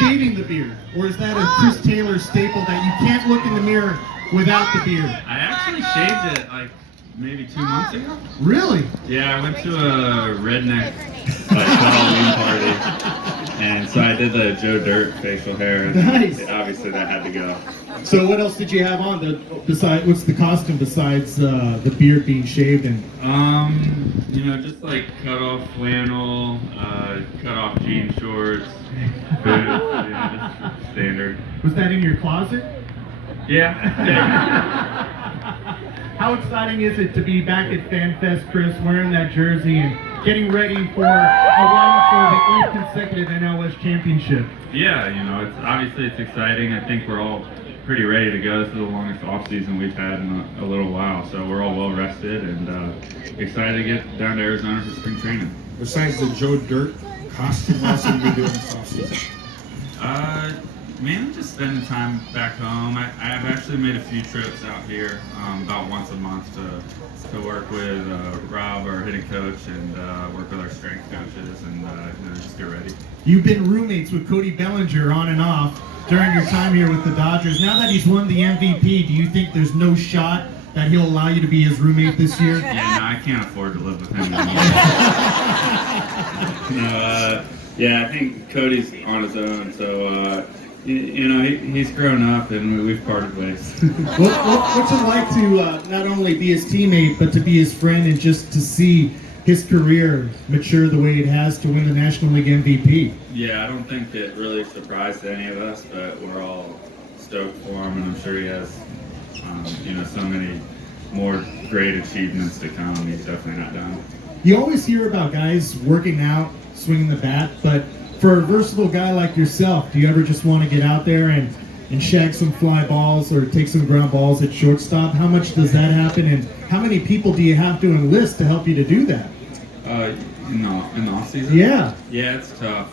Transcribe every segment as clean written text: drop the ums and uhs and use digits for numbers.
shaving the beard, or is that a Chris Taylor staple that you can't look in the mirror without the beard? I actually shaved it like maybe 2 months ago. Really? Yeah, I went to a redneck Halloween party, and so I did the Joe Dirt facial hair. And Nice. Obviously, that had to go. So what else did you have on? What's the costume besides the beard being shaved? And Just like cut off flannel, cut off jean shorts, boots, just standard. was that in your closet? Yeah. How exciting is it to be back at Fanfest, Chris, wearing that jersey and getting ready for a run for the 8th consecutive NLS championship? Yeah, it's exciting. I think we're all pretty ready to go. This is the longest off season we've had in a little while, so we're all well rested and excited to get down to Arizona for spring training. Besides the Joe Dirt costume, what else have you been doing this off season? Mainly just spending time back home. I've actually made a few trips out here, about once a month to work with Rob, our hitting coach, and work with our strength coaches and just get ready. You've been roommates with Cody Bellinger on and off during your time here with the Dodgers. Now that he's won the MVP, do you think there's no shot that he'll allow you to be his roommate this year? Yeah, no, I can't afford to live with him anymore. I think Cody's on his own, so he's grown up and we've parted ways. What's it like to not only be his teammate, but to be his friend and just to see his career mature the way it has to win the National League MVP? Yeah, I don't think it really surprised any of us, but we're all stoked for him, and I'm sure he has, so many more great achievements to come. He's definitely not done. You always hear about guys working out, swinging the bat, but for a versatile guy like yourself, do you ever just want to get out there and shag some fly balls or take some ground balls at shortstop? How much does that happen, and how many people do you have to enlist to help you to do that? In the off season? Yeah. Yeah, it's tough.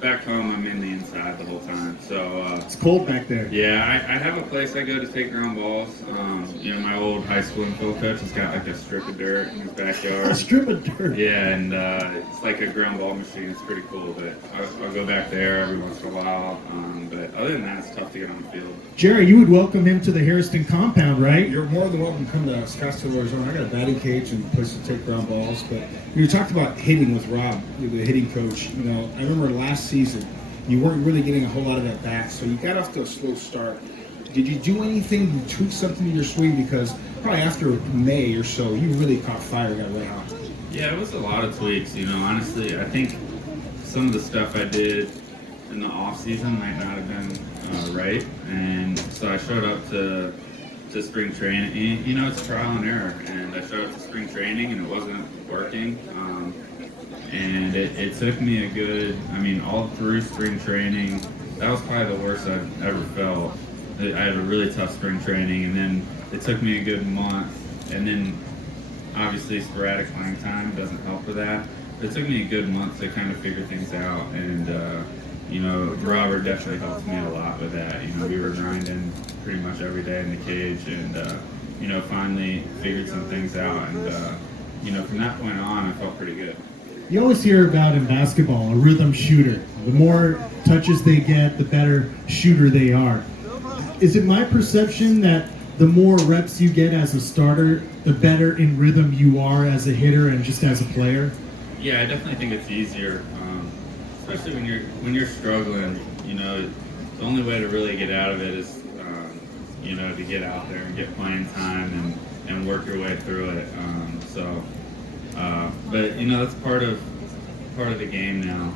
Back home, I'm in the inside the whole time, so it's cold back there. Yeah, I have a place I go to take ground balls. My old high school info coach has got like a strip of dirt in his backyard. A strip of dirt. Yeah, and it's like a ground ball machine. It's pretty cool, but I'll go back there every once in a while. But other than that, it's tough to get on the field. Jerry, you would welcome him to the Harrison compound, right? You're more than welcome to come to Scottsdale, Arizona. I got a batting cage and a place to take ground balls. But you talked about hitting with Rob, the hitting coach. I remember last season, you weren't really getting a whole lot of at bats, so you got off to a slow start. Did you do anything? You tweak something in your swing? Because probably after May or so, you really caught fire, got red hot. Yeah, it was a lot of tweaks. Honestly, I think some of the stuff I did in the off season might not have been right, and so I showed up to spring training. And, it's trial and error, and I showed up to spring training and it wasn't working. And it took me all through spring training, that was probably the worst I've ever felt. I had a really tough spring training, and then it took me a good month, and then obviously sporadic playing time doesn't help with that. But it took me a good month to kind of figure things out, and Robert definitely helped me a lot with that. We were grinding pretty much every day in the cage, and finally figured some things out, and from that point on, I felt pretty good. You always hear about in basketball a rhythm shooter. The more touches they get, the better shooter they are. Is it my perception that the more reps you get as a starter, the better in rhythm you are as a hitter and just as a player? Yeah, I definitely think it's easier, especially when you're struggling. The only way to really get out of it is to get out there and get playing time and work your way through it. But that's part of the game now.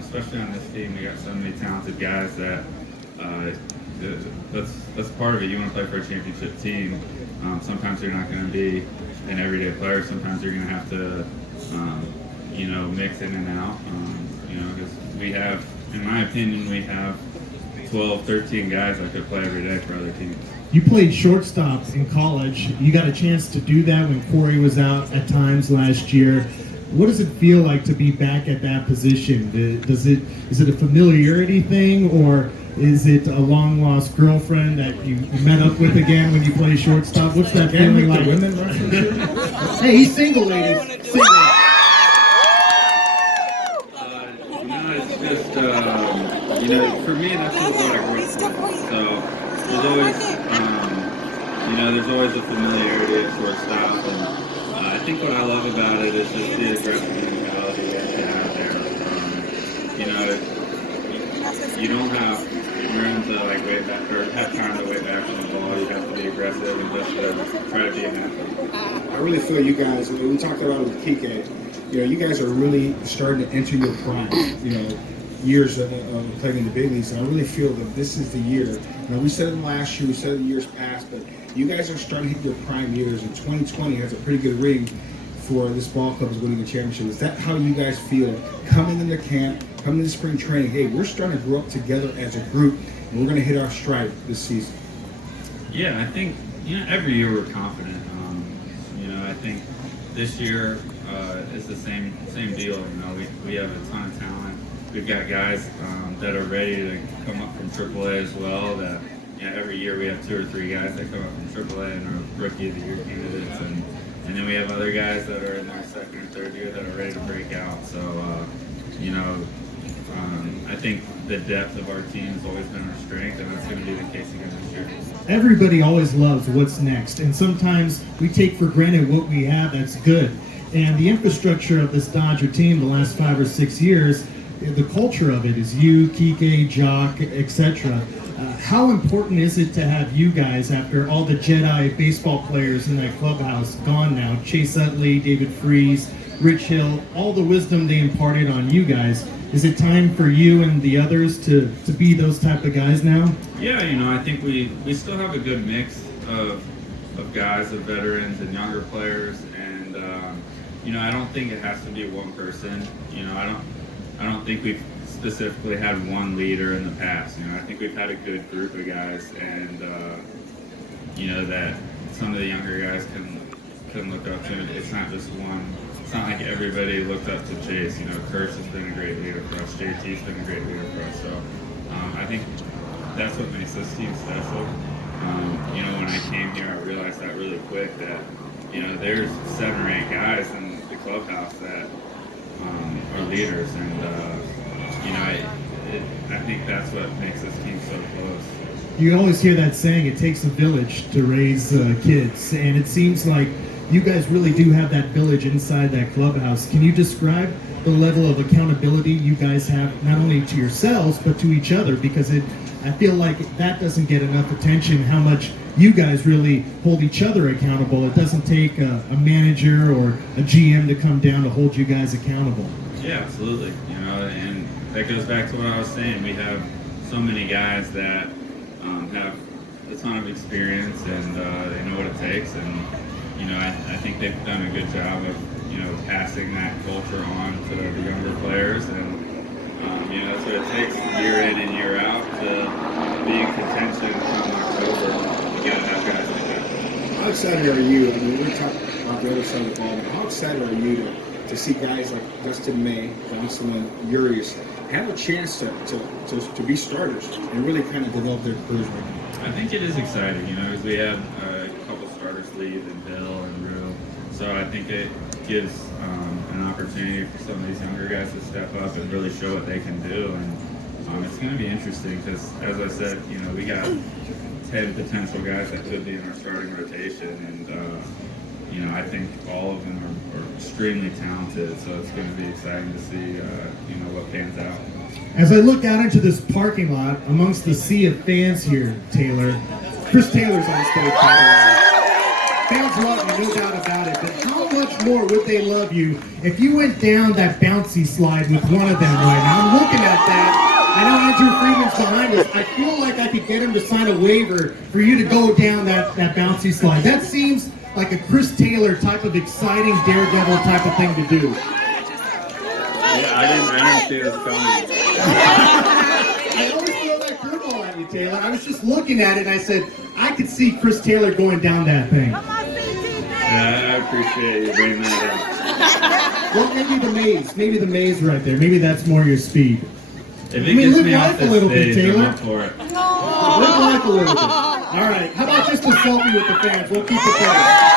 Especially on this team, we got so many talented guys that that's part of it. You want to play for a championship team. Sometimes you're not going to be an everyday player. Sometimes you're going to have to mix in and out. Because we have, in my opinion, we have 12, 13 guys that could play every day for other teams. You played shortstop in college. You got a chance to do that when Corey was out at times last year. What does it feel like to be back at that position? Is it a familiarity thing, or is it a long lost girlfriend that you met up with again when you play shortstop? What's that feeling like? Hey, he's single, ladies. Single. It's just for me, that's what I grew up with. So there's always a familiarity of sort of style. And I think what I love about it is just the aggressive mentality that you have there. You don't have room to like wait back or have time to wait back on the ball. You have to be aggressive and just try to be an athlete. I really feel you guys, we talked about it with Kike, you guys are really starting to enter your prime, years of playing in the big leagues. And I really feel that this is the year. We said it last year, we said it in years past, but you guys are starting to hit your prime years, and 2020 has a pretty good ring for this ball club is winning a championship. Is that how you guys feel coming into camp, coming into spring training? Hey, we're starting to grow up together as a group, and we're going to hit our stride this season. Yeah, I think every year we're confident. I think this year is the same deal. We have a ton of talent. We've got guys that are ready to come up from AAA as well. That every year we have 2 or 3 guys that come up from AAA and are Rookie of the Year candidates, and then we have other guys that are in their 2nd or 3rd year that are ready to break out. So I think the depth of our team has always been our strength, and that's going to be the case again this year. Everybody always loves what's next, and sometimes we take for granted what we have that's good. And the infrastructure of this Dodger team the last 5 or 6 years, the culture of it is you, Kike, Jock, etc. How important is it to have you guys, after all the Jedi baseball players in that clubhouse gone now, Chase Utley, David Freese, Rich Hill, all the wisdom they imparted on you guys? Is it time for you and the others to be those type of guys now? Yeah, I think we still have a good mix of guys, of veterans and younger players, and I don't think it has to be one person. I don't think we've specifically had one leader in the past. I think we've had a good group of guys, and that some of the younger guys can look up to. It's not just one. It's not like everybody looked up to Chase. Kirsch has been a great leader for us. JT's been a great leader for us. So I think that's what makes this team special. When I came here, I realized that really quick that there's 7 or 8 guys in the clubhouse that are leaders, and I think that's what makes this team so close. You always hear that saying, it takes a village to raise kids, and it seems like you guys really do have that village inside that clubhouse. Can you describe the level of accountability you guys have, not only to yourselves, but to each other? Because I feel like that doesn't get enough attention, how much you guys really hold each other accountable. It doesn't take a manager or a GM to come down to hold you guys accountable. Yeah, absolutely. And that goes back to what I was saying. We have so many guys that have a ton of experience, and they know what it takes, and I think they've done a good job of passing that culture on to the younger players, and that's what it takes year in and year out to be in contention come October. You gotta have guys like that. How excited are you? We're talking about the other side of the ball, but how excited are you to see guys like Dustin May, Jocelyn, Urias have a chance to be starters and really kind of develop their careers right now? I think it is exciting, because we have a couple starters leave in Bill and Rue, so I think it gives an opportunity for some of these younger guys to step up and really show what they can do, and it's going to be interesting because, as I said, we got 10 potential guys that could be in our starting rotation, and I think all of them are extremely talented, so it's going to be exciting to see what pans out. As I look out into this parking lot amongst the sea of fans here, Taylor, Chris Taylor's on stage, by the way. Fans love you, no doubt about it, but how much more would they love you if you went down that bouncy slide with one of them right now? I'm looking at that. I know Andrew Freeman's behind us. I feel like I could get him to sign a waiver for you to go down that bouncy slide. That seems like a Chris Taylor type of exciting daredevil type of thing to do. Yeah, I didn't see this coming. I always throw that curveball at you, Taylor. I was just looking at it and I said, I could see Chris Taylor going down that thing. Yeah, I appreciate you bringing that up. Well, maybe the maze right there. Maybe that's more your speed. If it gets live me off life a this little bit, stage, Taylor. I'm up for it. Live life a little bit. All right, how about just a selfie with the fans? We'll keep it going.